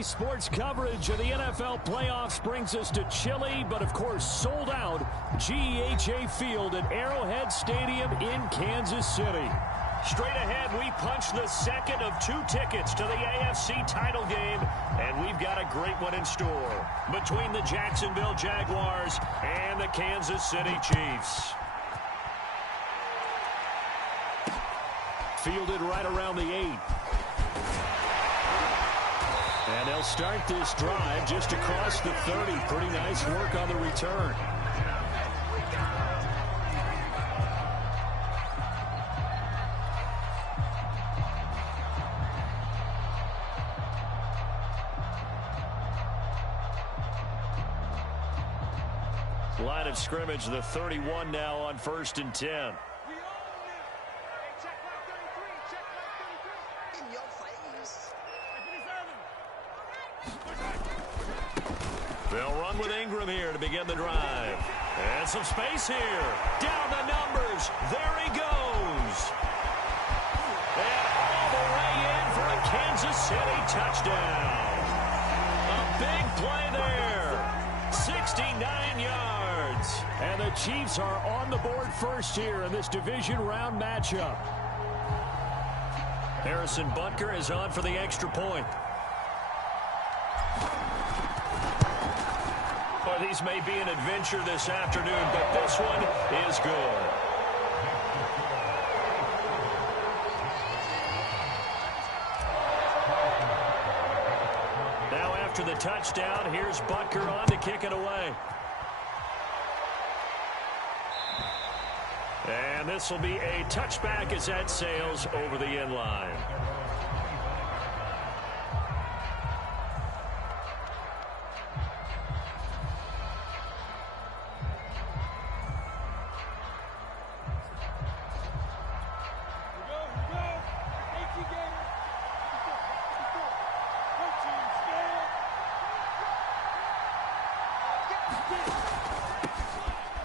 Today's sports coverage of the NFL playoffs brings us to chilly, but of course sold out GEHA Field at Arrowhead Stadium in Kansas City. Straight ahead, we punch the second of 2 tickets to the AFC title game, and we've got a great one in store between the Jacksonville Jaguars and the Kansas City Chiefs. Fielded right around the 8. And they'll start this drive just across the 30. Pretty nice work on the return. Line of scrimmage, the 31 now on 1st and 10. They'll run with Ingram here to begin the drive. And some space here. Down the numbers. There he goes. And all the way in for a Kansas City touchdown. A big play there. 69 yards. And the Chiefs are on the board first here in this division round matchup. Harrison Butker is on for the extra point. These may be an adventure this afternoon, but this one is good. Now after the touchdown, here's Butker on to kick it away. And this will be a touchback as that sails over the end line.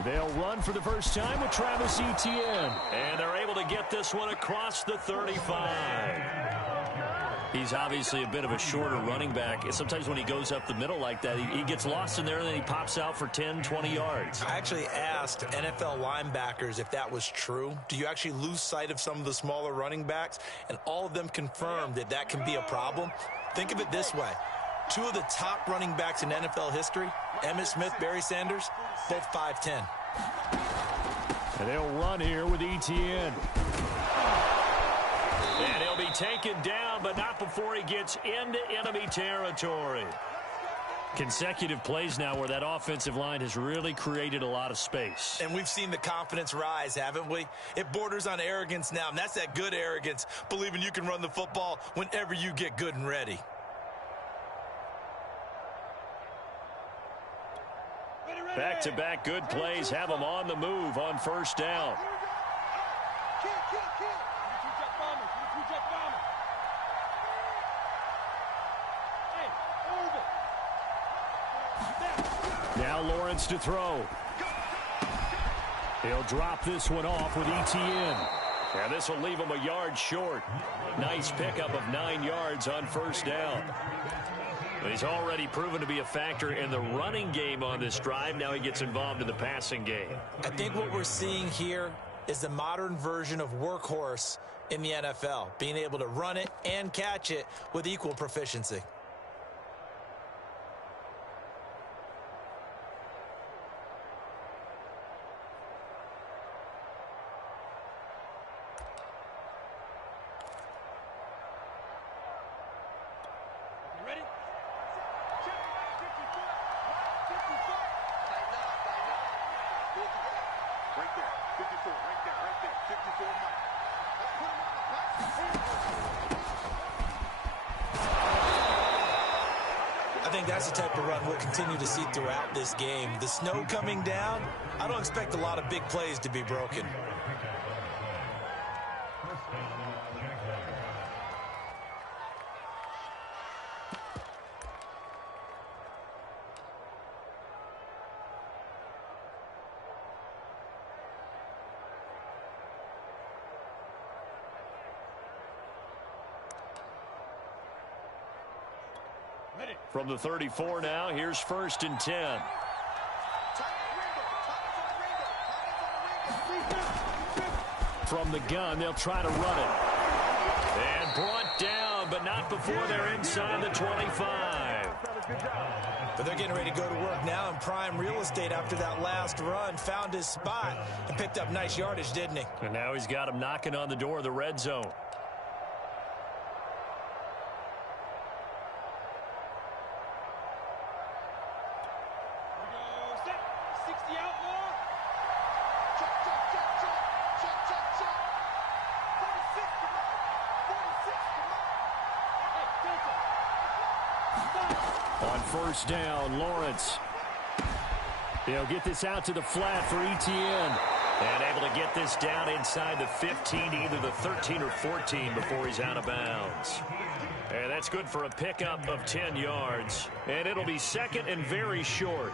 They'll run for the first time with Travis Etienne. And they're able to get this one across the 35. He's obviously a bit of a shorter running back. Sometimes when he goes up the middle like that, he gets lost in there and then he pops out for 10, 20 yards. I actually asked NFL linebackers if that was true. Do you actually lose sight of some of the smaller running backs? And all of them confirmed that that can be a problem. Think of it this way. 2 of the top running backs in NFL history, Emmitt Smith, Barry Sanders, both 5'10". And they'll run here with Etienne. And he'll be taken down, but not before he gets into enemy territory. Consecutive plays now where that offensive line has really created a lot of space. And we've seen the confidence rise, haven't we? It borders on arrogance now, and that's that good arrogance, believing you can run the football whenever you get good and ready. Back-to-back good plays have them on the move on first down. Now Lawrence to throw. He'll drop this one off with Etienne. And this will leave him a yard short. Nice pickup of 9 yards on first down. But he's already proven to be a factor in the running game on this drive. Now he gets involved in the passing game. I think what we're seeing here is the modern version of workhorse in the NFL, being able to run it and catch it with equal proficiency. I think that's the type of run we'll continue to see throughout this game. The snow coming down, I don't expect a lot of big plays to be broken. From the 34 now, here's 1st and 10. From the gun, they'll try to run it. And brought down, but not before they're inside the 25. But they're getting ready to go to work now in prime real estate after that last run. Found his spot and picked up nice yardage, didn't he? And now he's got him knocking on the door of the red zone. On 1st down, Lawrence. He'll get this out to the flat for Etienne. And able to get this down inside the 15, either the 13 or 14 before he's out of bounds. And that's good for a pickup of 10 yards. And it'll be 2nd and very short.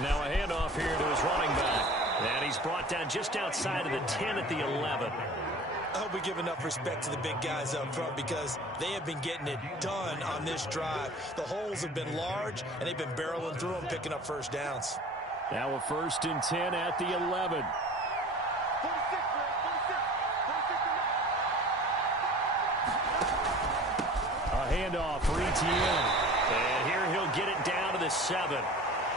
Now a handoff here to his running back. And he's brought down just outside of the 10 at the 11. I hope we give enough respect to the big guys up front because they have been getting it done on this drive. The holes have been large, and they've been barreling through them, picking up 1st downs. Now a 1st and 10 at the 11. A handoff for Etienne. And here he'll get it down to the 7.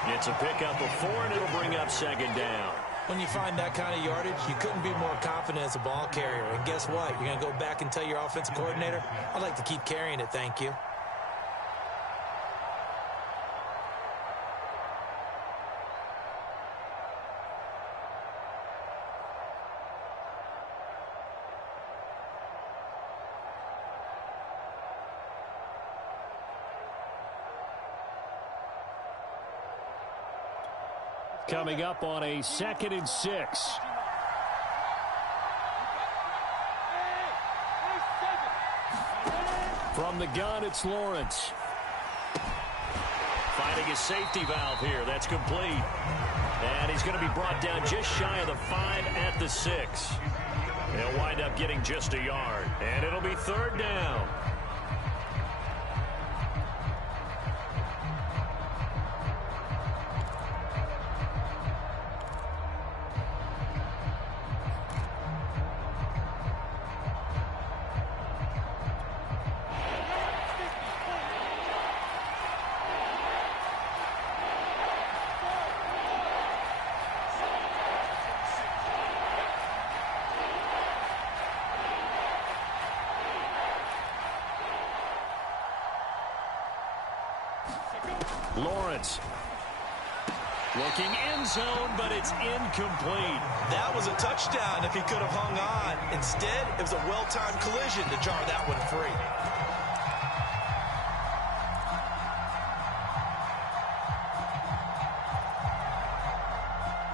It's a pickup of 4, and it'll bring up 2nd down. When you find that kind of yardage, you couldn't be more confident as a ball carrier. And guess what? You're going to go back and tell your offensive coordinator, I'd like to keep carrying it, thank you. Coming up on a 2nd and 6. From the gun, it's Lawrence. Finding a safety valve here. That's complete. And he's going to be brought down just shy of the 5 at the 6. They'll wind up getting just a yard. And it'll be 3rd down. Lawrence looking end zone, but it's incomplete. That was a touchdown if he could have hung on. Instead, it was a well-timed collision to jar that one free.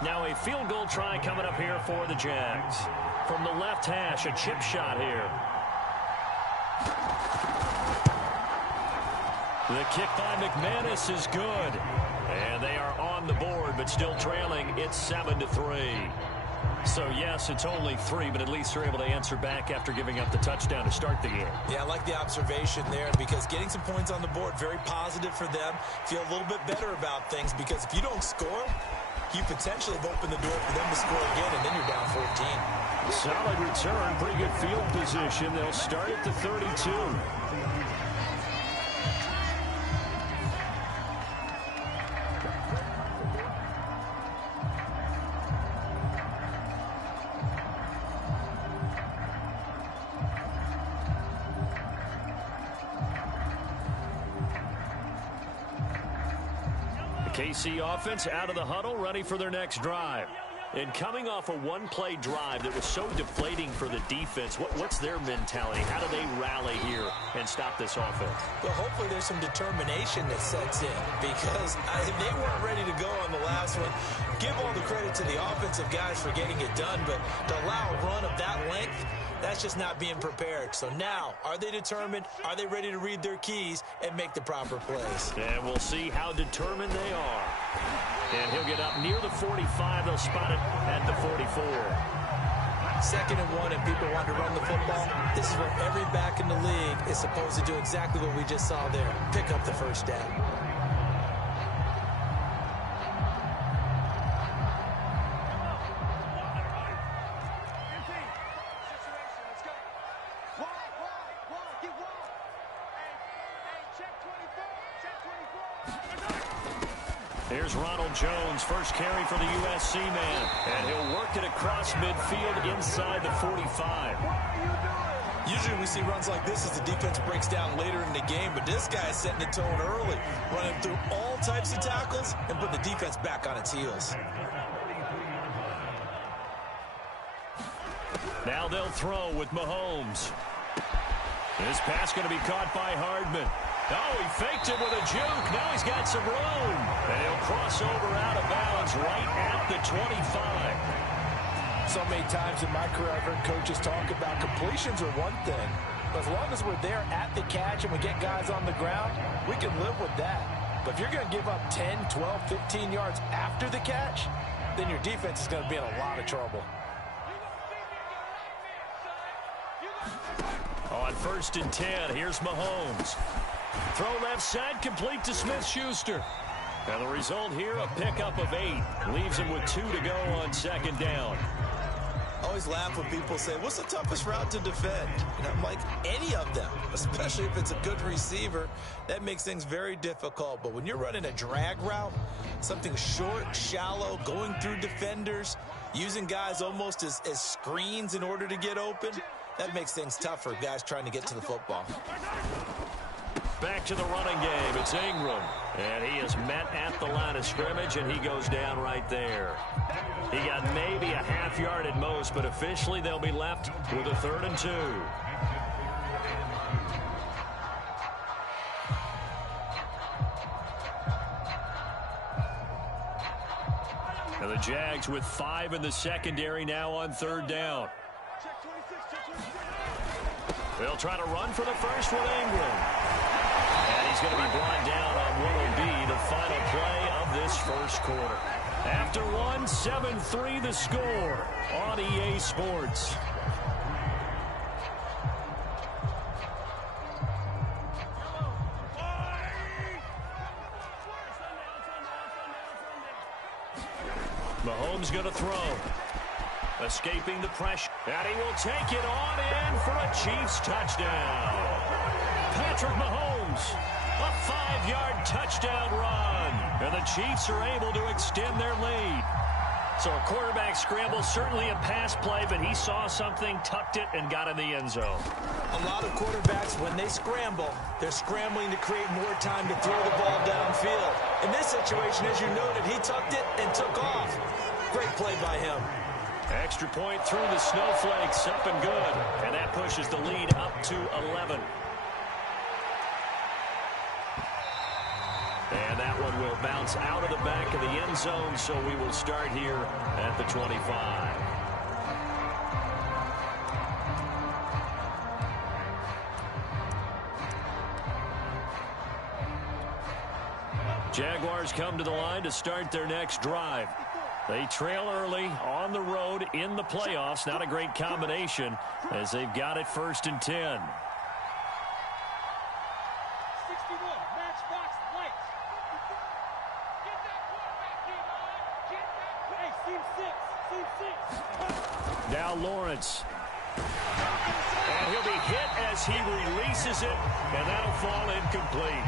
Now a field goal try coming up here for the Jags. From the left hash, a chip shot here. The kick by McManus is good. And they are on the board, but still trailing. It's 7-3. So, yes, it's only 3, but at least they're able to answer back after giving up the touchdown to start the game. Yeah, I like the observation there because getting some points on the board, very positive for them. Feel a little bit better about things because if you don't score, you potentially have opened the door for them to score again, and then you're down 14. Solid return, pretty good field position. They'll start at the 32. KC offense out of the huddle, ready for their next drive. And coming off a one-play drive that was so deflating for the defense, what's their mentality? How do they rally here and stop this offense? Well, hopefully there's some determination that sets in, because if they weren't ready to go on the last one, give all the credit to the offensive guys for getting it done, but to allow a run of that length, that's just not being prepared. So now, are they determined? Are they ready to read their keys and make the proper plays? And we'll see how determined they are. And he'll get up near the 45. They'll spot it at the 44. 2nd and 1, and people want to run the football. This is where every back in the league is supposed to do exactly what we just saw there. Pick up the first down. Here's Ronald Jones, first carry for the USC man. And he'll work it across midfield inside the 45. Usually we see runs like this as the defense breaks down later in the game, but this guy is setting the tone early, running through all types of tackles and putting the defense back on its heels. Now they'll throw with Mahomes. This pass going to be caught by Hardman. Oh, he faked it with a juke. Now he's got some room. And he'll cross over out of bounds right at the 25. So many times in my career, I've heard coaches talk about completions are one thing. But as long as we're there at the catch and we get guys on the ground, we can live with that. But if you're going to give up 10, 12, 15 yards after the catch, then your defense is going to be in a lot of trouble. On 1st and 10, here's Mahomes. Throw left side, complete to Smith-Schuster. And the result here, a pickup of 8. Leaves him with 2 to go on 2nd down. I always laugh when people say, what's the toughest route to defend? And I'm like, any of them, especially if it's a good receiver. That makes things very difficult. But when you're running a drag route, something short, shallow, going through defenders, using guys almost as screens in order to get open, that makes things tougher, guys trying to get to the football. Back to the running game. It's Ingram. And he is met at the line of scrimmage, and he goes down right there. He got maybe a half yard at most, but officially they'll be left with a 3rd and 2. And the Jags with 5 in the secondary now on 3rd down. They'll try to run for the first with Ingram. And he's going to be brought down on what will be the final play of this first quarter. After 1, 7-3 the score on EA Sports. Mahomes going to throw. Escaping the pressure. And he will take it on in for a Chiefs touchdown. Patrick Mahomes, a 5-yard touchdown run. And the Chiefs are able to extend their lead. So a quarterback scramble, certainly a pass play, but he saw something, tucked it, and got in the end zone. A lot of quarterbacks, when they scramble, they're scrambling to create more time to throw the ball downfield. In this situation, as you noted, he tucked it and took off. Great play by him. Extra point through the snowflakes, up and good. And that pushes the lead up to 11. And that one will bounce out of the back of the end zone, so we will start here at the 25. Jaguars come to the line to start their next drive. They trail early on the road in the playoffs. Not a great combination as they've got it 1st and 10. Now Lawrence. And he'll be hit as he releases it, and that'll fall incomplete.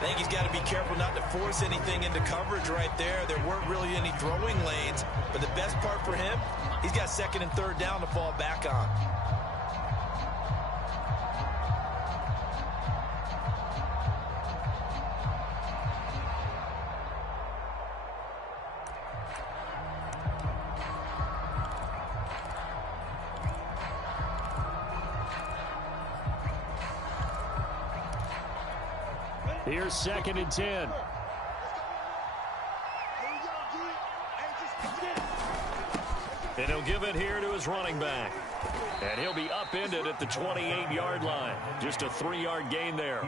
I think he's got to be careful not to force anything into coverage right there. There weren't really any throwing lanes, but the best part for him, he's got 2nd and 3rd down to fall back on. Here's 2nd and 10. And he'll give it here to his running back. And he'll be upended at the 28-yard line. Just a 3-yard gain there.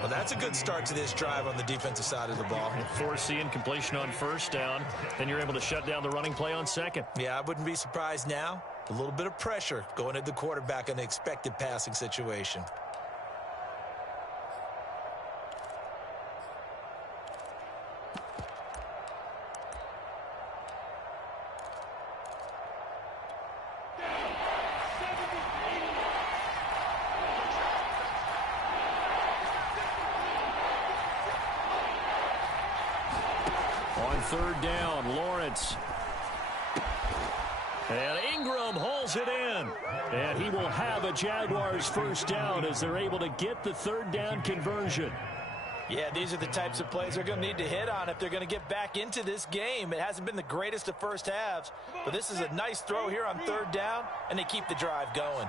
Well, that's a good start to this drive on the defensive side of the ball. Force the incompletion on 1st down. Then you're able to shut down the running play on 2nd. Yeah, I wouldn't be surprised now. A little bit of pressure going at the quarterback in an expected passing situation. On 3rd down, Lawrence. And Ingram hauls it in. And he will have a Jaguars 1st down as they're able to get the 3rd down conversion. Yeah, these are the types of plays they're going to need to hit on if they're going to get back into this game. It hasn't been the greatest of first halves, but this is a nice throw here on 3rd down, and they keep the drive going.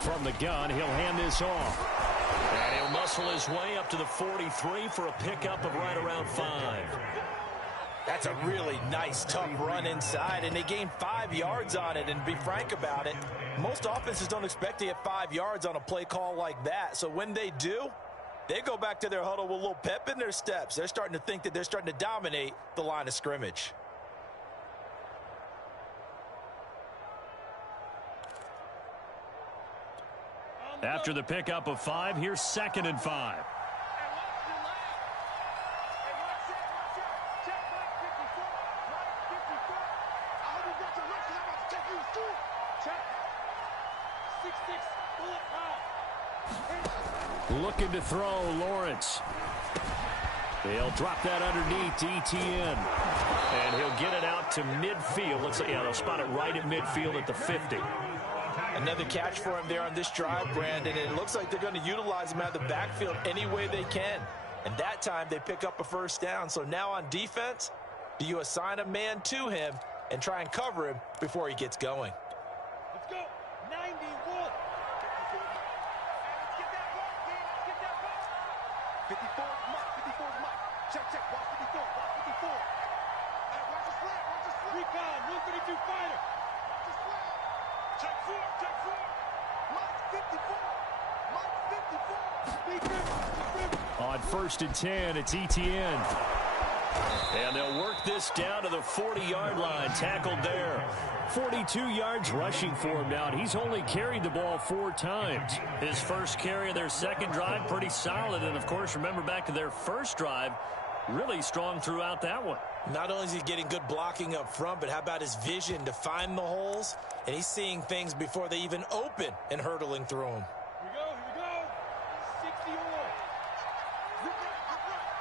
From the gun, he'll hand this off. And he'll muscle his way up to the 43 for a pickup of right around 5. That's a really nice, tough run inside, and they gained 5 yards on it. And to be frank about it, most offenses don't expect to get 5 yards on a play call like that. So when they do, they go back to their huddle with a little pep in their steps. They're starting to think that they're starting to dominate the line of scrimmage. After the pickup of 5, here's 2nd and 5. Looking to throw, Lawrence. He'll drop that underneath to ETN. And he'll get it out to midfield. Let's say, yeah, they'll spot it right at midfield at the 50. Another catch for him there on this drive, Brandon, and it looks like they're going to utilize him out of the backfield any way they can. And that time they pick up a 1st down. So now on defense, do you assign a man to him and try and cover him before he gets going? Let's go. 91. Let's get that ball, King. Let's get that ball. 54 is Mike. 54 is Mike. Check, check. Watch 54. Watch 54. Hey, watch the flag. Watch the flag. Recon. 132 fighter. Watch the flag. Check 4. Check 4. Mike 54. Mike 54. On 1st and 10, it's ETN. And they'll work this down to the 40-yard line. Tackled there. 42 yards rushing for him now. And he's only carried the ball 4 times. His first carry of their 2nd drive, pretty solid. And, of course, remember back to their 1st drive, really strong throughout that one. Not only is he getting good blocking up front, but how about his vision to find the holes? And he's seeing things before they even open and hurdling through them. Here we go. Here we go. 60 on. Look right. Look right.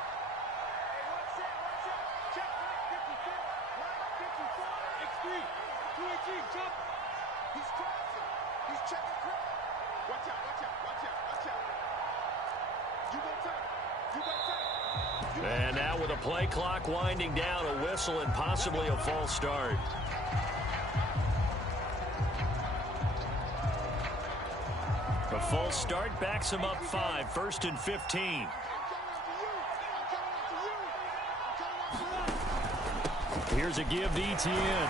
Hey, watch that. Watch that. Check right. 54. Right. 54. X3. 218. Jump. He's crossing. He's checking quick. Watch out. Watch out. Watch out. Watch out. You go tight. You go tight. And now with a play clock winding down, a whistle and possibly a false start. A false start backs him up 5, 1st and 15. Here's a give to ETN.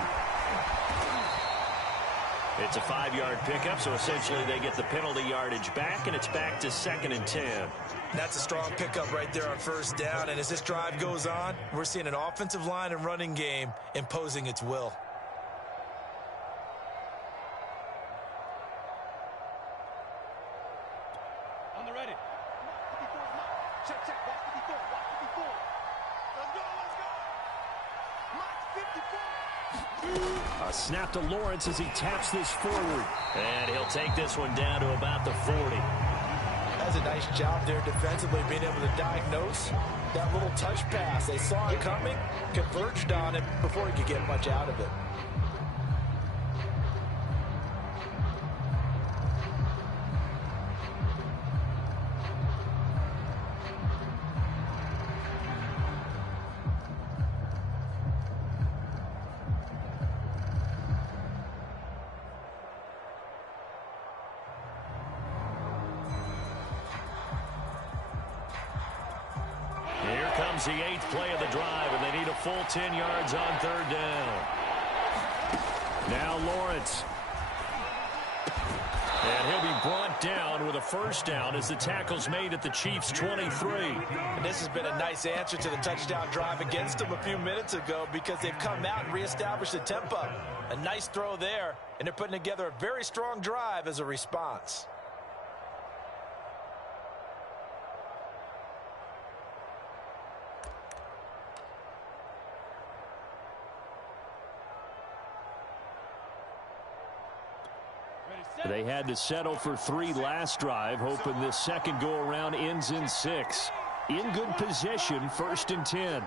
It's a 5-yard pickup, so essentially they get the penalty yardage back, and it's back to 2nd and 10. That's a strong pickup right there on 1st down, and as this drive goes on, we're seeing an offensive line and running game imposing its will. On the ready. 54 is Mike. Check, check. Watch 54. Watch 54. Let's go. Let's go. Mike 54. A snap to Lawrence as he taps this forward. And he'll take this one down to about the 40. That's a nice job there defensively, being able to diagnose that little touch pass. They saw it coming, converged on it before he could get much out of it. comes the 8th play of the drive, and they need a full 10 yards on 3rd down. Now Lawrence. And he'll be brought down with a 1st down as the tackle's made at the Chiefs' 23. And this has been a nice answer to the touchdown drive against them a few minutes ago because they've come out and reestablished the tempo. A nice throw there, and they're putting together a very strong drive as a response. They had to settle for 3 last drive, hoping this second go-around ends in 6. In good position, 1st and 10.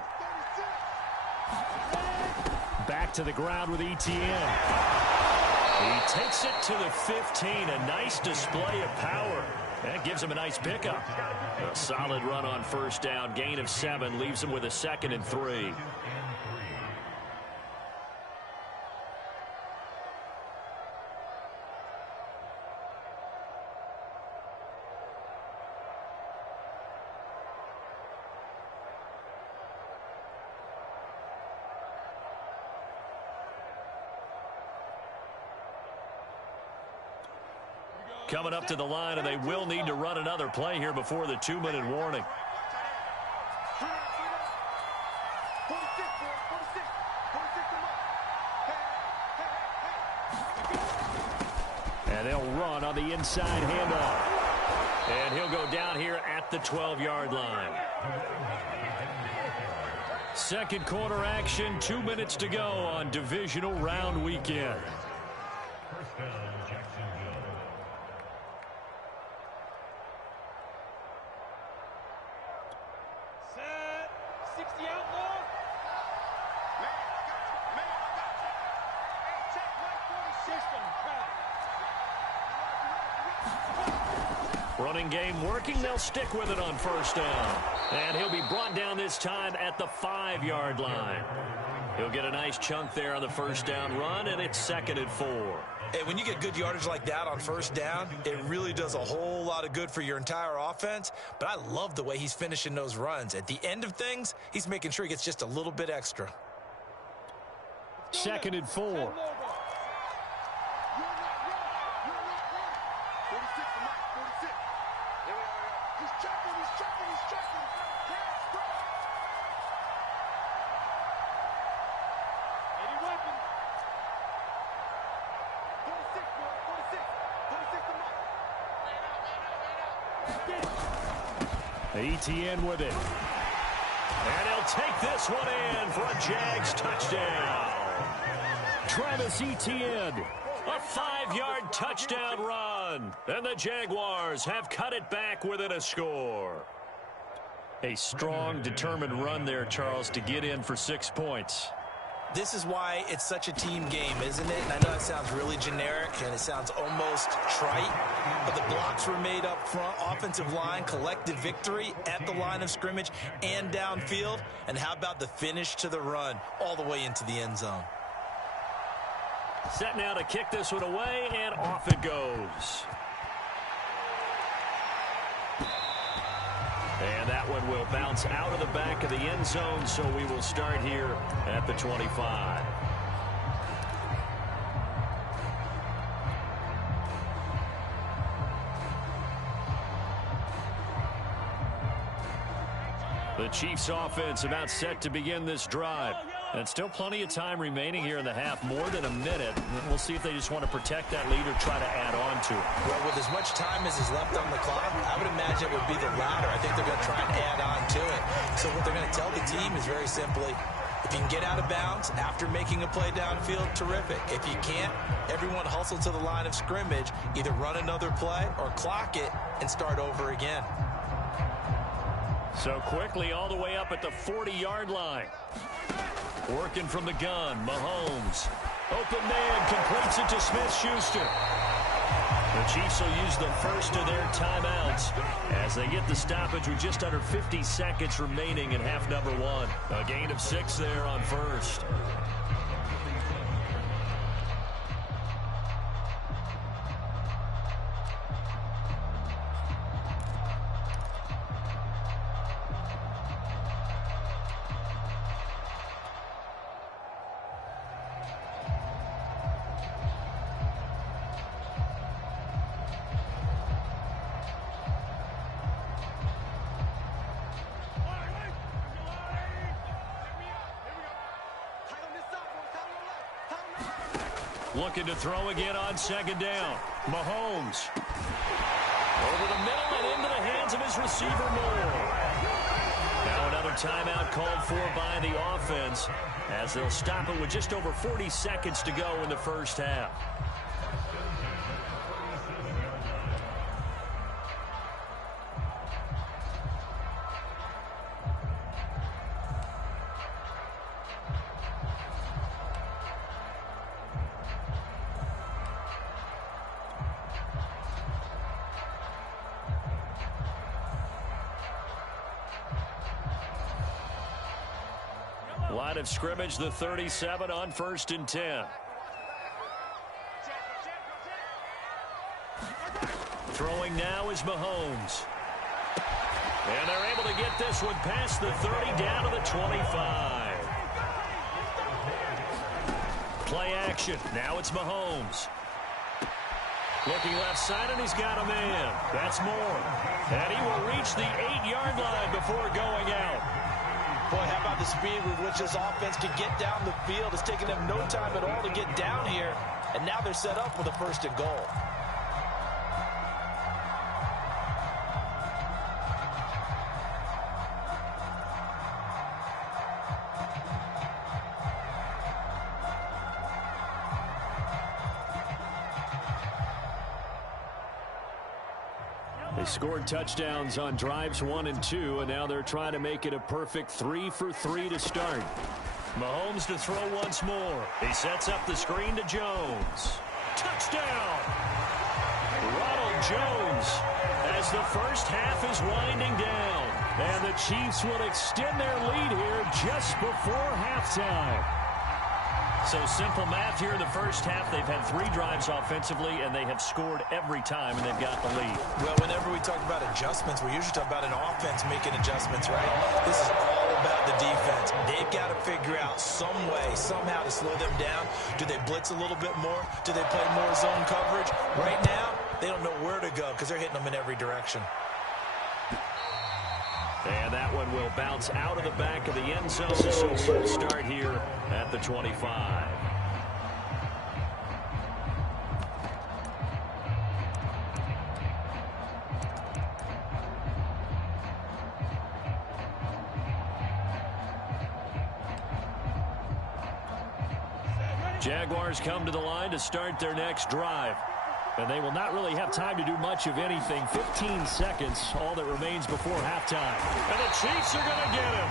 Back to the ground with Etienne. He takes it to the 15. A nice display of power. That gives him a nice pickup. A solid run on 1st down. Gain of 7 leaves him with a 2nd and 3. Coming up to the line, and they will need to run another play here before the 2-minute warning. And they'll run on the inside handoff. And he'll go down here at the 12-yard line. Second quarter action, 2 minutes to go on divisional round weekend. Running game working. They'll stick with it on 1st down. And he'll be brought down this time at the 5-yard line. He'll get a nice chunk there on the 1st down run, and it's 2nd and 4. Hey, when you get good yardage like that on 1st down, it really does a whole lot of good for your entire offense. But I love the way he's finishing those runs. At the end of things, he's making sure he gets just a little bit extra. 2nd and 4. Etienne with it. And he'll take this one in for a Jags touchdown. Travis Etienne, a 5-yard touchdown run. And the Jaguars have cut it back within a score. A strong, determined run there, Charles, to get in for 6 points. This is why it's such a team game, isn't it? And I know it sounds really generic and it sounds almost trite, but the blocks were made up front. Offensive line, collective victory at the line of scrimmage and downfield. And how about the finish to the run all the way into the end zone? Set now to kick this one away, and off it goes. And that one will bounce out of the back of the end zone, so we will start here at the 25. The Chiefs offense about set to begin this drive. And still plenty of time remaining here in the half, more than a minute. We'll see if they just want to protect that lead or try to add on to it. Well, with as much time as is left on the clock, I would imagine it would be the latter. I think they're going to try and add on to it. So what they're going to tell the team is very simply, if you can get out of bounds after making a play downfield, terrific. If you can't, everyone hustle to the line of scrimmage, either run another play or clock it and start over again. So quickly all the way up at the 40-yard line. Working from the gun, Mahomes. Open man, completes it to Smith-Schuster. The Chiefs will use the first of their timeouts as they get the stoppage with just under 50 seconds remaining in half number 1. A gain of 6 there on first. Looking to throw again on second down. Mahomes. Over the middle and into the hands of his receiver Moore. Now another timeout called for by the offense as they'll stop it with just over 40 seconds to go in the first half. Line of scrimmage, the 37 on 1st and 10. Throwing now is Mahomes. And they're able to get this one past the 30 down to the 25. Play action. Now it's Mahomes. Looking left side, and he's got a man. That's Moore. And he will reach the 8-yard line before going out. Boy, how about the speed with which this offense can get down the field? It's taken them no time at all to get down here, and now they're set up for the 1st and goal. They scored touchdowns on drives 1 and 2, and now they're trying to make it a perfect 3 for 3 to start. Mahomes to throw once more. He sets up the screen to Jones. Touchdown! Ronald Jones as the first half is winding down. And the Chiefs will extend their lead here just before halftime. So simple math here in the first half. They've had 3 drives offensively, and they have scored every time, and they've got the lead. Well, whenever we talk about adjustments, we usually talk about an offense making adjustments, right? This is all about the defense. They've got to figure out some way, somehow to slow them down. Do they blitz a little bit more? Do they play more zone coverage? Right now, they don't know where to go because they're hitting them in every direction. And that one will bounce out of the back of the end zone. So we'll start here at the 25. Jaguars come to the line to start their next drive. And they will not really have time to do much of anything. 15 seconds, all that remains before halftime. And the Chiefs are going to get him.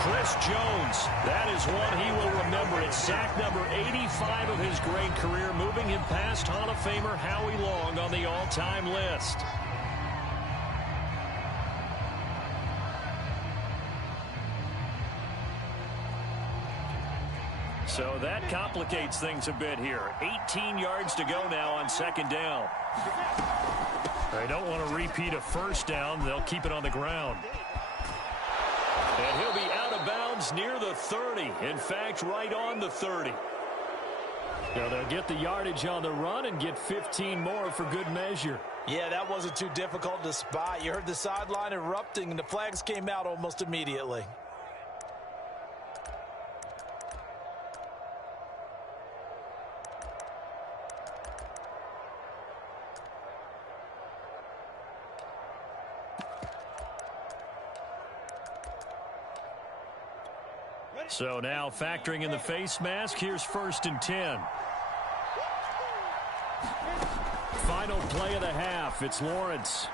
Chris Jones, that is one he will remember. It's sack number 85 of his great career, moving him past Hall of Famer Howie Long on the all-time list. So that complicates things a bit here. 18 yards to go now on second down. They don't want to repeat a first down. They'll keep it on the ground. And he'll be out of bounds near the 30. In fact, right on the 30. Now they'll get the yardage on the run and get 15 more for good measure. Yeah, that wasn't too difficult to spot. You heard the sideline erupting, and the flags came out almost immediately. So now factoring in the face mask, here's 1st and 10. Final play of the half, it's Lawrence.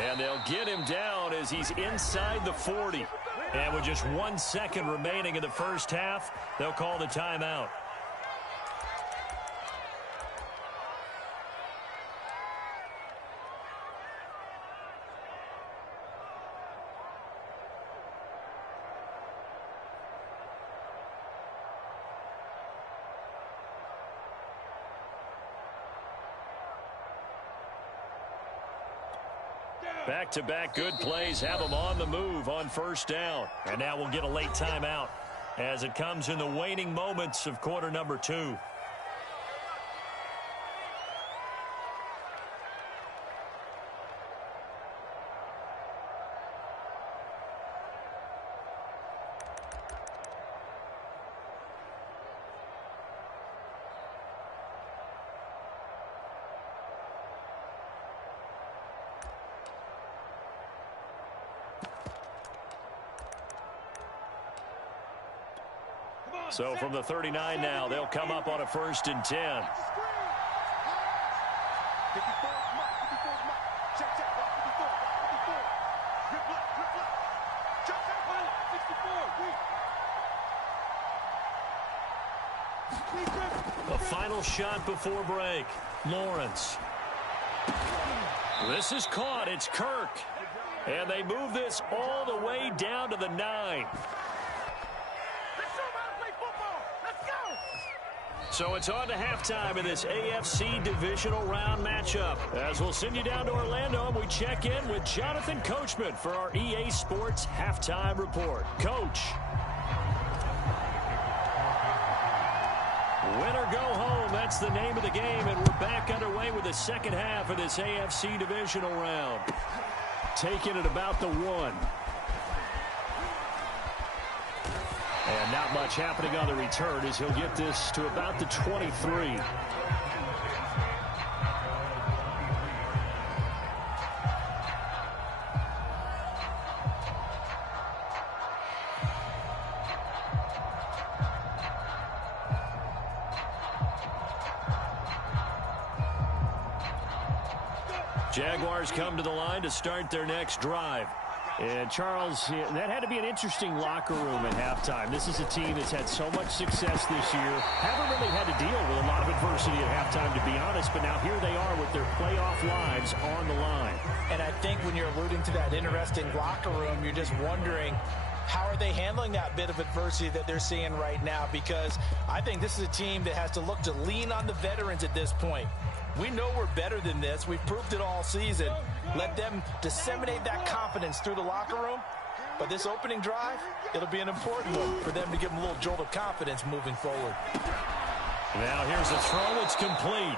And they'll get him down as he's inside the 40. And with just 1 second remaining in the first half, they'll call the timeout. Back-to-back good plays have them on the move on first down. And now we'll get a late timeout as it comes in the waning moments of quarter number 2. So from the 39 now, they'll come up on a 1st and 10. A final shot before break. Lawrence. This is caught. It's Kirk. And they move this all the way down to the 9. So it's on to halftime in this AFC divisional round matchup. As we'll send you down to Orlando, and we check in with Jonathan Coachman for our EA Sports Halftime Report. Coach. Win or go home, that's the name of the game, and we're back underway with the second half of this AFC divisional round. Taking it about the 1. And not much happening on the return as he'll get this to about the 23. Jaguars come to the line to start their next drive. And, Charles, that had to be an interesting locker room at halftime. This is a team that's had so much success this year. Haven't really had to deal with a lot of adversity at halftime, to be honest. But now here they are with their playoff lives on the line. And I think when you're alluding to that interesting locker room, you're just wondering, how are they handling that bit of adversity that they're seeing right now? Because I think this is a team that has to look to lean on the veterans at this point. We know we're better than this. We've proved it all season. Let them disseminate that confidence through the locker room. But this opening drive, it'll be an important one for them to give them a little jolt of confidence moving forward. Now here's a throw. It's complete.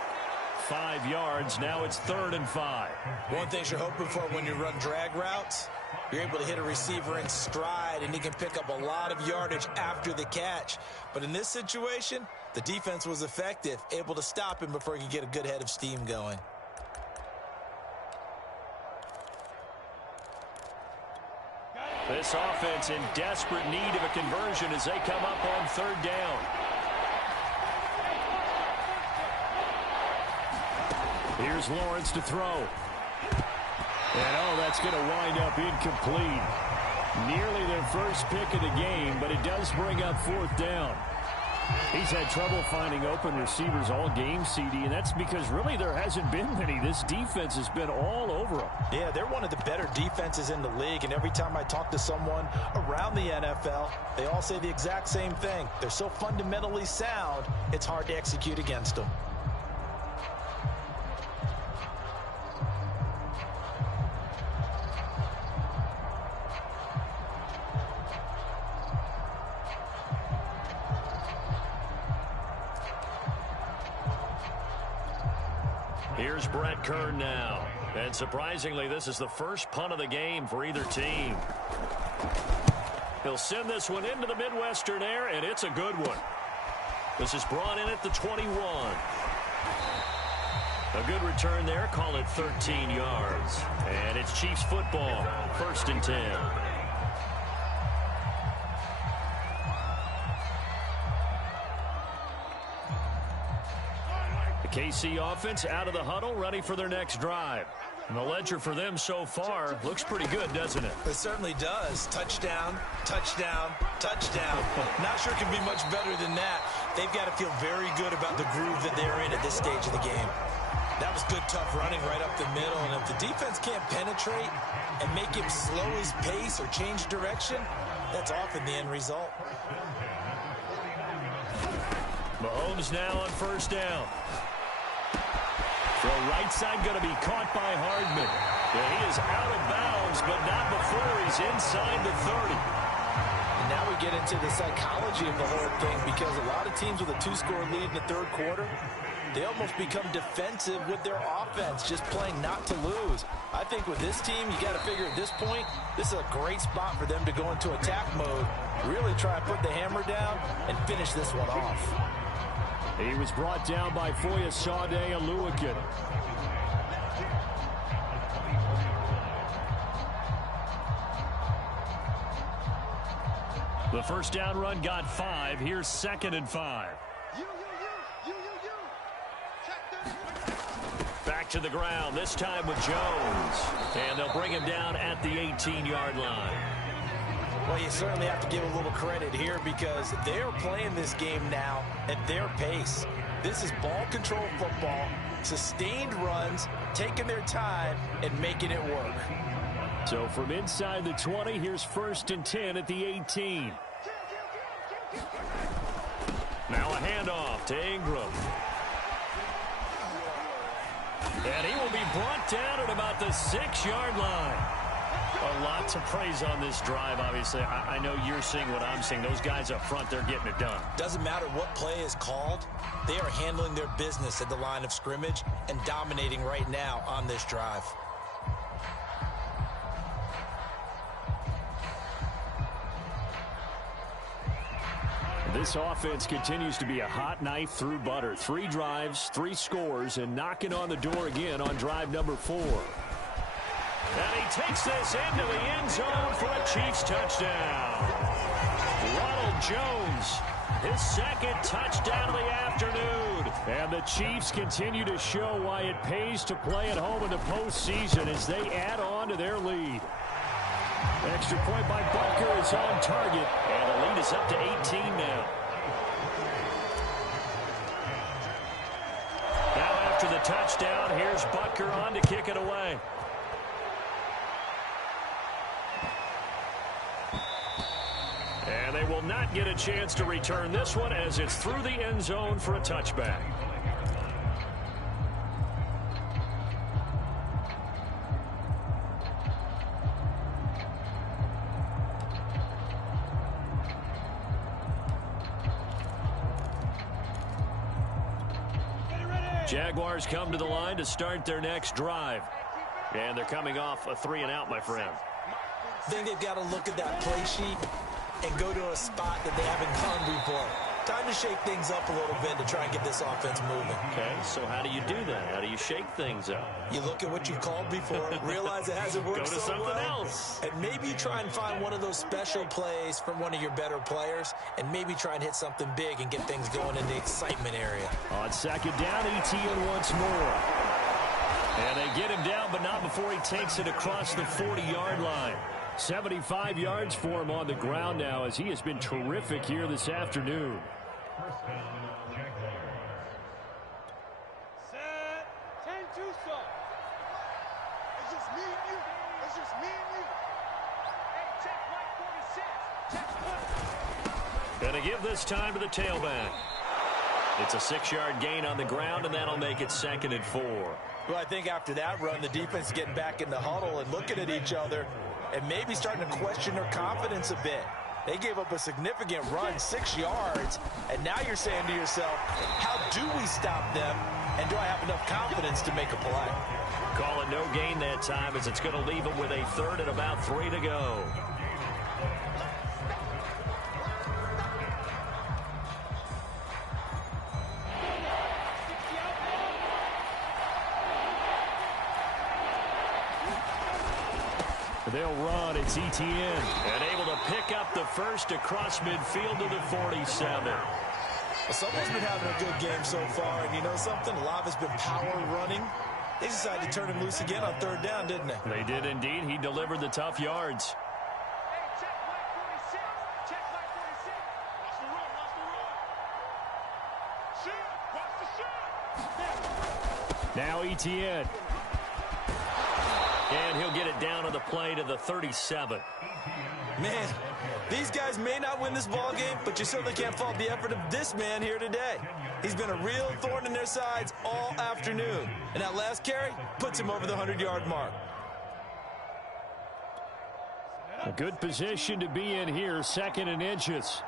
5 yards. Now it's 3rd and 5. One thing you're hoping for when you run drag routes, you're able to hit a receiver in stride, and he can pick up a lot of yardage after the catch. But in this situation, the defense was effective, able to stop him before he could get a good head of steam going. This offense in desperate need of a conversion as they come up on 3rd down. Here's Lawrence to throw. And, oh, that's going to wind up incomplete. Nearly their first pick of the game, but it does bring up 4th down. He's had trouble finding open receivers all game, CD, and that's because really there hasn't been many. This defense has been all over them. Yeah, they're one of the better defenses in the league, and every time I talk to someone around the NFL, they all say the exact same thing. They're so fundamentally sound, it's hard to execute against them. Here's Brett Kern now. And surprisingly, this is the first punt of the game for either team. He'll send this one into the Midwestern air, and it's a good one. This is brought in at the 21. A good return there. Call it 13 yards. And it's Chiefs football. 1st and 10. KC offense out of the huddle, ready for their next drive. And the ledger for them so far looks pretty good, doesn't it? It certainly does. Touchdown, touchdown, touchdown. Not sure it can be much better than that. They've got to feel very good about the groove that they're in at this stage of the game. That was good, tough running right up the middle. And if the defense can't penetrate and make him slow his pace or change direction, that's often the end result. Mahomes now on 1st down. Throw right side going to be caught by Hardman. Yeah, he is out of bounds, but not before he's inside the 30. And now we get into the psychology of the whole thing, because a lot of teams with a 2-score lead in the 3rd quarter, they almost become defensive with their offense, just playing not to lose. I think with this team, you got to figure at this point, this is a great spot for them to go into attack mode, really try to put the hammer down and finish this one off. He was brought down by Foyesade Oluwakin. The first down run got 5. Here's 2nd and 5. Back to the ground, this time with Jones. And they'll bring him down at the 18-yard line. Well, you certainly have to give a little credit here because they're playing this game now at their pace. This is ball control football, sustained runs, taking their time, and making it work. So from inside the 20, here's 1st and 10 at the 18. Now a handoff to Ingram. And he will be brought down at about the 6-yard line. A lot to praise on this drive, obviously. I know you're seeing what I'm seeing. Those guys up front, they're getting it done. Doesn't matter what play is called. They are handling their business at the line of scrimmage and dominating right now on this drive. This offense continues to be a hot knife through butter. 3 drives, 3 scores, and knocking on the door again on drive number 4. And he takes this into the end zone for a Chiefs touchdown. Ronald Jones, his 2nd touchdown of the afternoon. And the Chiefs continue to show why it pays to play at home in the postseason as they add on to their lead. Extra point by Butker is on target, and the lead is up to 18 now. Now after the touchdown, here's Butker on to kick it away. And they will not get a chance to return this one as it's through the end zone for a touchback. Jaguars come to the line to start their next drive. And they're coming off a 3-and-out, my friend. I think they've got to look at that play sheet and go to a spot that they haven't gone before. Time to shake things up a little bit to try and get this offense moving. Okay, so how do you do that? How do you shake things up? You look at what you've called before, realize it hasn't worked Go to so something well, else. and maybe you try and find one of those special plays from one of your better players, and maybe try and hit something big and get things going in the excitement area. On 2nd down, ETN once more. And they get him down, but not before he takes it across the 40-yard line. 75 yards for him on the ground now as he has been terrific here this afternoon. Set. 10-2, son. It's just me and you. It's just me and you. Hey, check right 46. Check 20. Gonna give this time to the tailback. It's a 6-yard gain on the ground, and that'll make it 2nd and 4. Well, I think after that run, the defense is getting back in the huddle and looking at each other and maybe starting to question their confidence a bit. They gave up a significant run, 6 yards, and now you're saying to yourself, how do we stop them, and do I have enough confidence to make a play? Call it no gain that time as it's going to leave them with a 3rd and about 3 to go. They'll run. It's ETN. And able to pick up the 1st across midfield to the 47. Well, someone's been having a good game so far, and you know something? A lot of it's been power running. They decided to turn him loose again on 3rd down, didn't they? They did indeed. He delivered the tough yards. Hey, check right 46. Check right 46. Watch the run. Watch the run. Shoot. Watch the shoot. Now ETN. And he'll get it down to the play to the 37. Man, these guys may not win this ball game, but you certainly can't fault the effort of this man here today. He's been a real thorn in their sides all afternoon. And that last carry puts him over the 100-yard mark. A good position to be in here, 2nd and inches.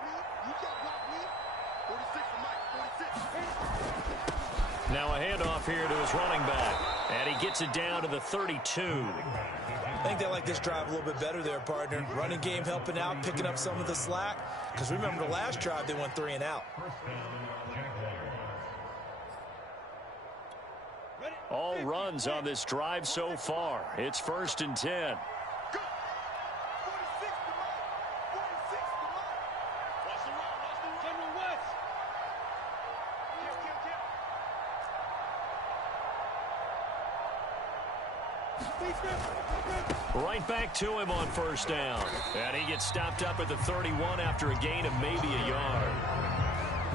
Now a handoff here to his running back. And he gets it down to the 32. I think they like this drive a little bit better there, partner. Running game helping out, picking up some of the slack. Because remember the last drive, they went 3-and-out. All runs on this drive so far. It's 1st and 10. Right back to him on first down. And he gets stopped up at the 31 after a gain of maybe a yard.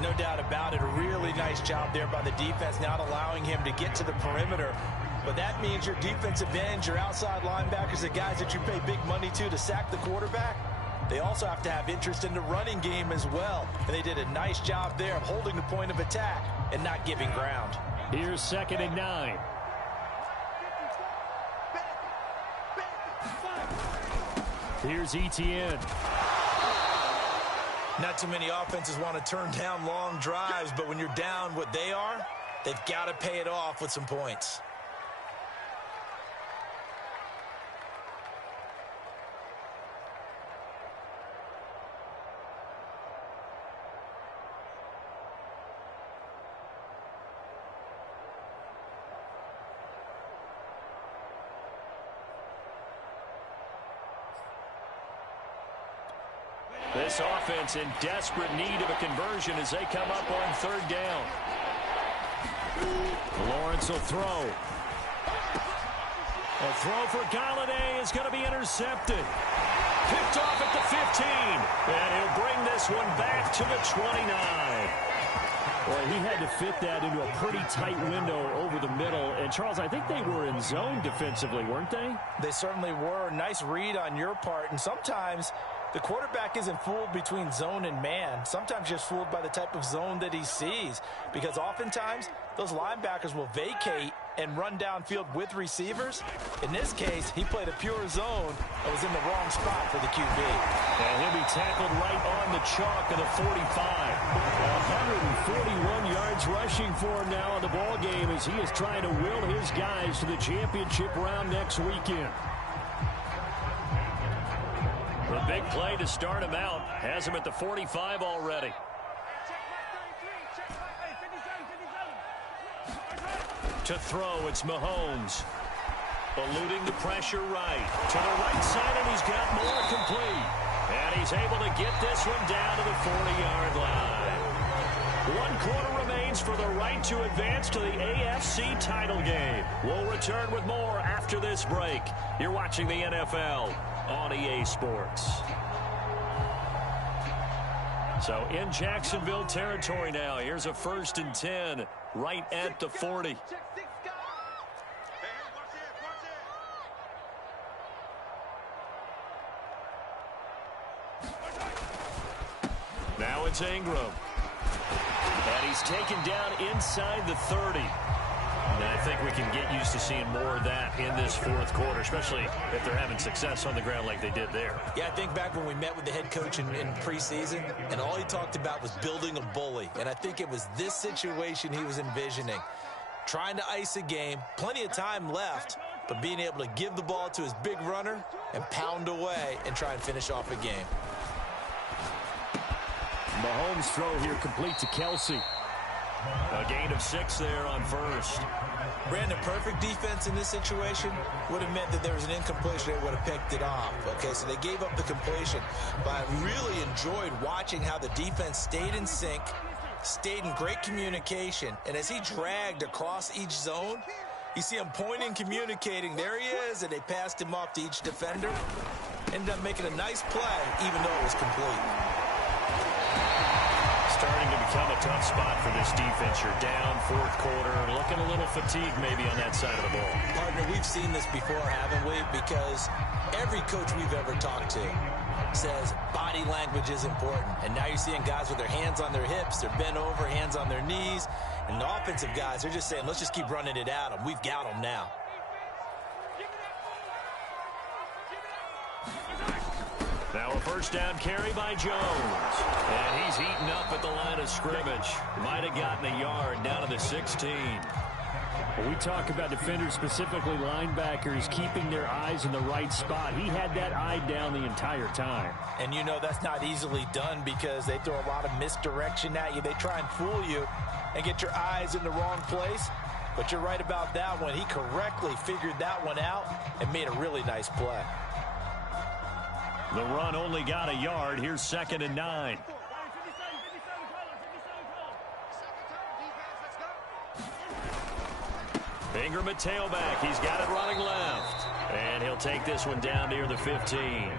No doubt about it. A really nice job there by the defense, not allowing him to get to the perimeter. But that means your defensive ends, your outside linebackers, the guys that you pay big money to sack the quarterback, they also have to have interest in the running game as well. And they did a nice job there of holding the point of attack and not giving ground. Here's 2nd and 9. Here's Etienne. Not too many offenses want to turn down long drives, but when you're down what they are, they've got to pay it off with some points. This offense in desperate need of a conversion as they come up on 3rd down. Lawrence will throw. A throw for Galladay is going to be intercepted. Picked off at the 15. And he'll bring this one back to the 29. Well, he had to fit that into a pretty tight window over the middle. And, Charles, I think they were in zone defensively, weren't they? They certainly were. Nice read on your part. And sometimes the quarterback isn't fooled between zone and man. Sometimes just fooled by the type of zone that he sees. Because oftentimes, those linebackers will vacate and run downfield with receivers. In this case, he played a pure zone that was in the wrong spot for the QB. And he'll be tackled right on the chalk of the 45. 141 yards rushing for him now in the ball game as he is trying to will his guys to the championship round next weekend. The big play to start him out has him at the 45 already. To throw, it's Mahomes. Eluding the pressure right. To the right side, and he's got more complete. And he's able to get this one down to the 40-yard line. 1 quarter remains for the right to advance to the AFC title game. We'll return with more after this break. You're watching the NFL on EA Sports. So in Jacksonville territory now. Here's a 1st and 10 right at the 40. Now it's Ingram. And he's taken down inside the 30. And I think we can get used to seeing more of that in this 4th quarter, especially if they're having success on the ground like they did there. Yeah, I think back when we met with the head coach in preseason, and all he talked about was building a bully. And I think it was this situation he was envisioning. Trying to ice a game, plenty of time left, but being able to give the ball to his big runner and pound away and try and finish off a game. Mahomes' throw here complete to Kelsey. A gain of 6 there on 1st. Brandon, perfect defense in this situation would have meant that there was an incompletion. They would have picked it off. Okay, so they gave up the completion. But I really enjoyed watching how the defense stayed in sync, stayed in great communication. And as he dragged across each zone, you see him pointing, communicating. There he is, and they passed him off to each defender. Ended up making a nice play, even though it was complete. Starting to become a tough spot for this defense. You're down 4th quarter, looking a little fatigued maybe on that side of the ball. Partner, we've seen this before, haven't we? Because every coach we've ever talked to says body language is important. And now you're seeing guys with their hands on their hips, they're bent over, hands on their knees. And the offensive guys, they're just saying, let's just keep running it at them. We've got them now. Now a 1st down carry by Jones. And he's eaten up at the line of scrimmage. Might have gotten a yard down to the 16. When we talk about defenders, specifically linebackers, keeping their eyes in the right spot, he had that eye down the entire time. And you know that's not easily done because they throw a lot of misdirection at you. They try and fool you and get your eyes in the wrong place. But you're right about that one. He correctly figured that one out and made a really nice play. The run only got a yard. Here's 2nd and 9. Ingram at tailback. He's got it running left. And he'll take this one down near the 15.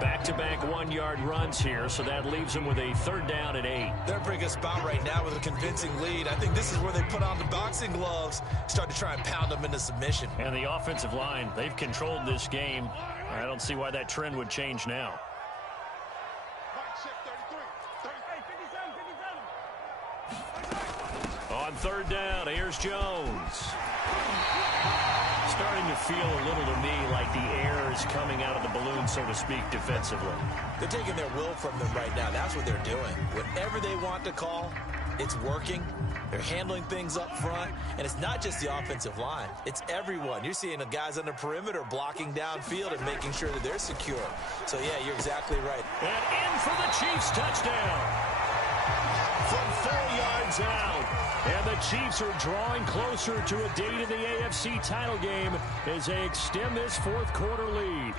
Back-to-back 1-yard runs here, so that leaves them with a 3rd down and 8. They're in a pretty good spot right now with a convincing lead. I think this is where they put on the boxing gloves, start to try and pound them into submission. And the offensive line, they've controlled this game. I don't see why that trend would change now. On 3rd down, here's Jones. Starting to feel a little to me like the air is coming out of the balloon, so to speak, defensively. They're taking their will from them right now. That's what they're doing. Whatever they want to call, it's working. They're handling things up front, and it's not just the offensive line. It's everyone. You're seeing the guys on the perimeter blocking downfield and making sure that they're secure. So, yeah, you're exactly right. And in for the Chiefs touchdown. From 4 yards out. And the Chiefs are drawing closer to a date in the AFC title game as they extend this 4th quarter lead.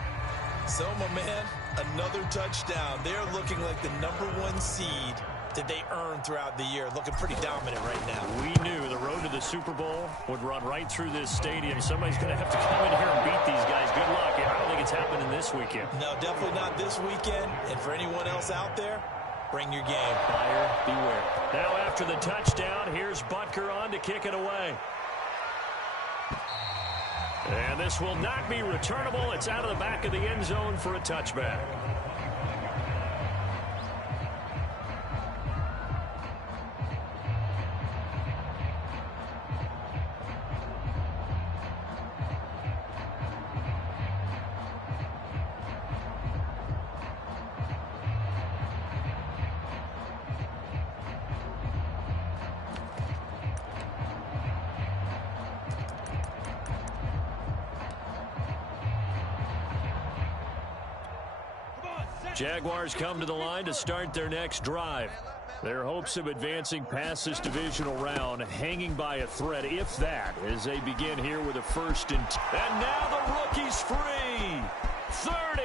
So, my man, another touchdown. They're looking like the #1 seed that they earned throughout the year. Looking pretty dominant right now. We knew the road to the Super Bowl would run right through this stadium. Somebody's going to have to come in here and beat these guys. Good luck. I don't think it's happening this weekend. No, definitely not this weekend. And for anyone else out there, bring your game. Buyer beware. Now after the touchdown, here's Butker on to kick it away. And this will not be returnable. It's out of the back of the end zone for a touchback. Jaguars come to the line to start their next drive. Their hopes of advancing past this divisional round hanging by a thread, if that, as they begin here with a 1st and 10. And now the rookie's free. 30.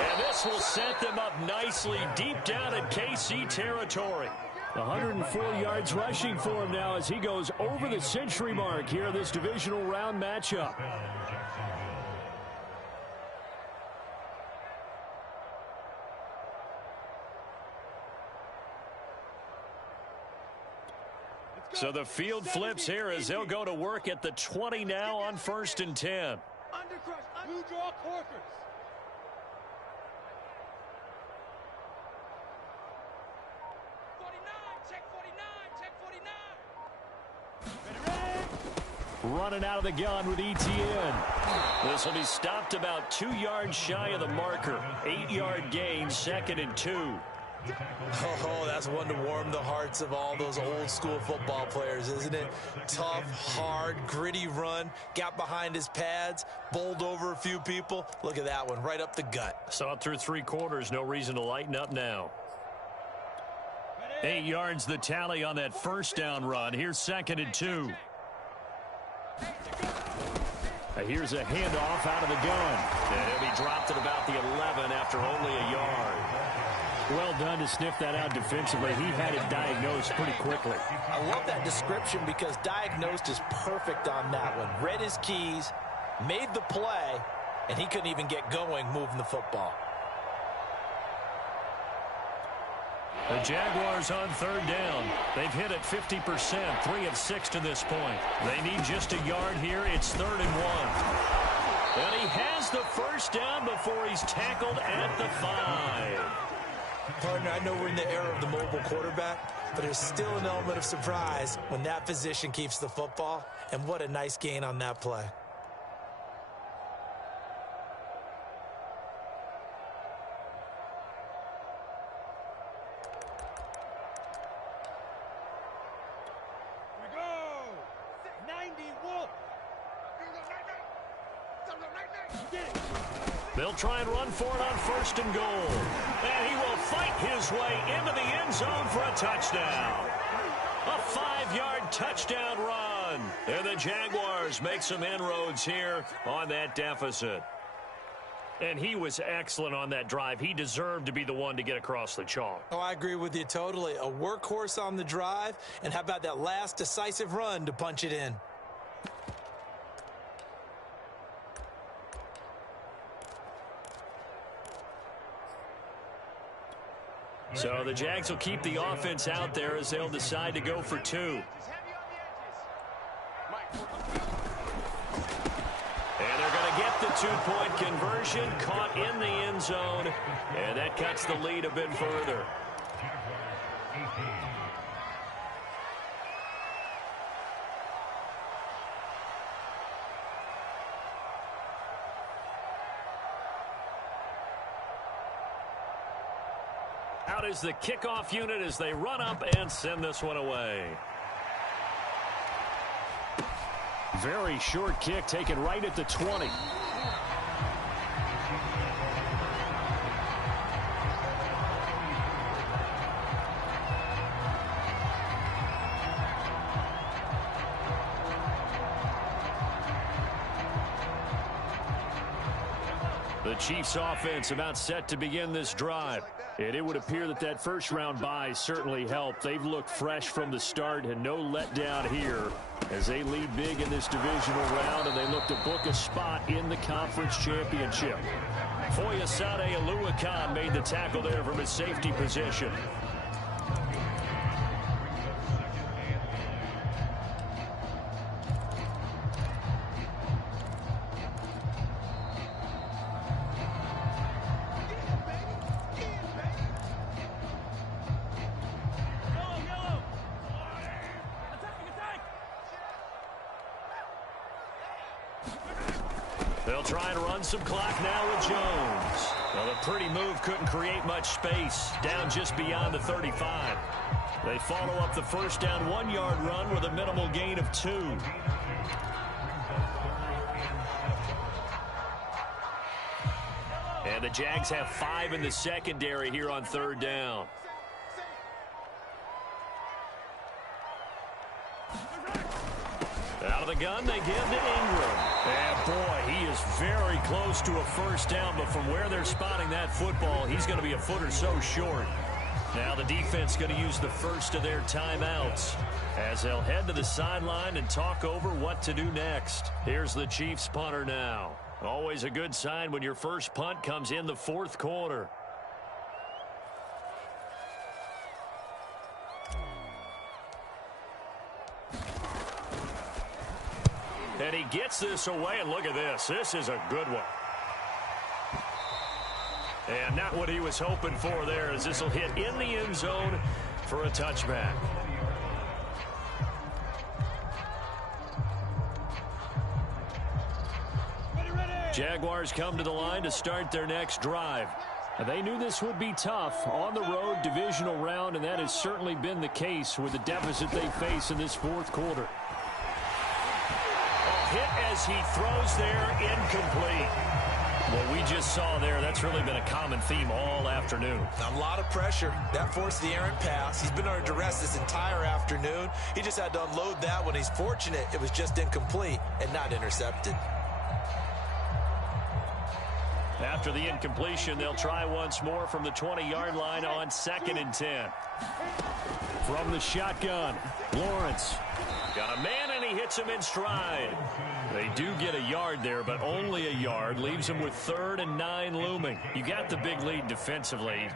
And this will set them up nicely deep down in KC territory. 104 yards rushing for him now as he goes over the century mark here in this divisional round matchup. So the field flips here as they'll go to work at the 20 now on 1st and 10. Undercrush, blue draw corkers. Check 49. Running out of the gun with ETN. This will be stopped about 2 yards shy of the marker. 8-yard gain, 2nd and 2. Oh, that's one to warm the hearts of all those old school football players, isn't it? Tough, hard, gritty run. Got behind his pads, bowled over a few people. Look at that one, right up the gut. Saw it through 3 quarters. No reason to lighten up now. 8 yards the tally on that 1st down run. Here's 2nd and 2. Here's a handoff out of the gun. And he'll be dropped at about the 11 after only a yard. Well done to sniff that out defensively. He had it diagnosed pretty quickly. I love that description because diagnosed is perfect on that one. Read his keys, made the play, and he couldn't even get going moving the football. The Jaguars on 3rd down. They've hit it 50%, 3 of 6 to this point. They need just a yard here. It's 3rd and 1. And he has the 1st down before he's tackled at the 5. Partner, I know we're in the era of the mobile quarterback, but there's still an element of surprise when that position keeps the football, and what a nice gain on that play. We go. 90 Wolf. Get it. They'll try and run for it on 1st and goal. And he will fight his way into the end zone for a touchdown. A 5-yard touchdown run. And the Jaguars make some inroads here on that deficit. And he was excellent on that drive. He deserved to be the one to get across the chalk. Oh, I agree with you totally. A workhorse on the drive, and how about that last decisive run to punch it in? So the Jags will keep the offense out there as they'll decide to go for two. And they're going to get the two-point conversion, caught in the end zone, and that cuts the lead a bit further. Out is the kickoff unit as they run up and send this one away. Very short kick taken right at the 20. The Chiefs offense about set to begin this drive. And it would appear that that first round bye certainly helped. They've looked fresh from the start and no letdown here as they lead big in this divisional round and they look to book a spot in the conference championship. Foyesade Aluakan made the tackle there from his safety position. They'll try and run some clock now with Jones. Well, the pretty move couldn't create much space, down just beyond the 35. They follow up the first down 1-yard run with a minimal gain of 2. And the Jags have 5 in the secondary here on third down. Out of the gun, they give to Ingram. And boy, he is very close to a first down, but from where they're spotting that football, he's going to be a foot or so short. Now the defense going to use the first of their timeouts as they'll head to the sideline and talk over what to do next. Here's the Chiefs punter now. Always a good sign when your first punt comes in the fourth quarter. And he gets this away, and look at this. This is a good one. And not what he was hoping for there, as this will hit in the end zone for a touchback. Jaguars come to the line to start their next drive. They knew this would be tough on the road divisional round, and that has certainly been the case with the deficit they face in this fourth quarter. Hit as he throws there, incomplete. What we just saw there, that's really been a common theme all afternoon. A lot of pressure. That forced the errant pass. He's been under duress this entire afternoon. He just had to unload that one. He's fortunate it was just incomplete and not intercepted. After the incompletion, they'll try once more from the 20-yard line on 2nd and 10. From the shotgun, Lawrence. Got a man, and he hits him in stride. They do get a yard there, but only a yard. Leaves him with 3rd and 9 looming. You got the big lead defensively.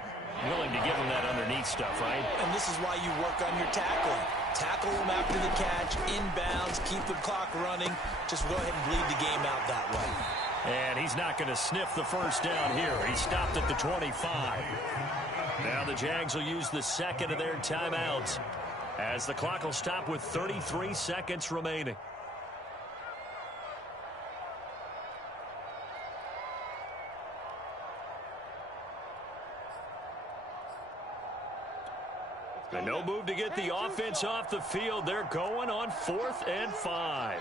Willing to give him that underneath stuff, right? And this is why you work on your tackling. Tackle him after the catch, inbounds, keep the clock running. Just go ahead and bleed the game out that way. And he's not going to sniff the first down here. He stopped at the 25. Now the Jags will use the second of their timeouts, as the clock will stop with 33 seconds remaining. And no move to get the offense off the field. They're going on 4th and 5.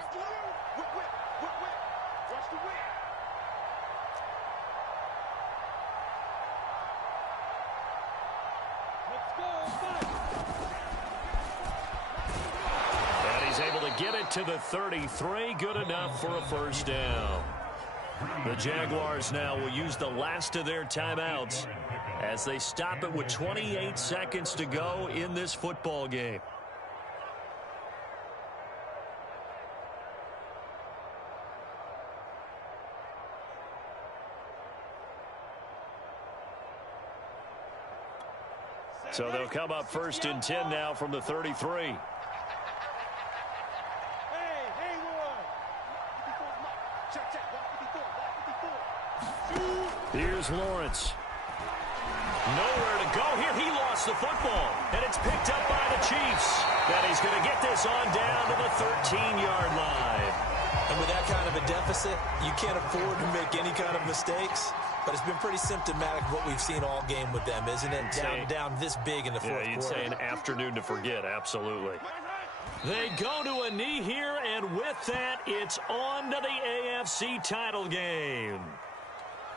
Get it to the 33, good enough for a first down. The Jaguars now will use the last of their timeouts as they stop it with 28 seconds to go in this football game. So they'll come up 1st and 10 now from the 33. Here's Lawrence. Nowhere to go here. He lost the football, and it's picked up by the Chiefs. And he's going to get this on down to the 13-yard line. And with that kind of a deficit, you can't afford to make any kind of mistakes. But it's been pretty symptomatic of what we've seen all game with them, isn't it? Down this big in the fourth quarter. You'd say an afternoon to forget, absolutely. They go to a knee here, and with that, it's on to the AFC title game.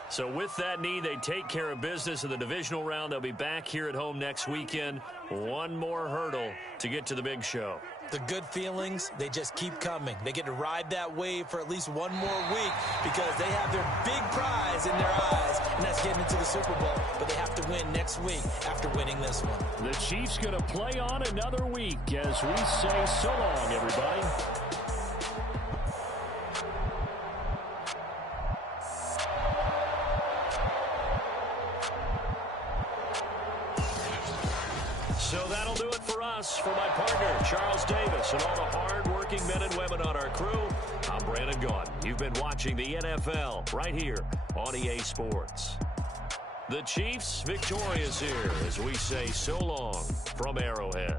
So with that knee, they take care of business in the divisional round. They'll be back here at home next weekend. One more hurdle to get to the big show. The good feelings, they just keep coming. They get to ride that wave for at least one more week because they have their big prize in their eyes, and that's getting into the Super Bowl. But they have to win next week after winning this one. The Chiefs going to play on another week as we say so long, everybody. So that'll do it for us. For my partner, Charles Davis, and all the hard-working men and women on our crew, I'm Brandon Gaudin. You've been watching the NFL right here on EA Sports. The Chiefs victorious here as we say so long from Arrowhead.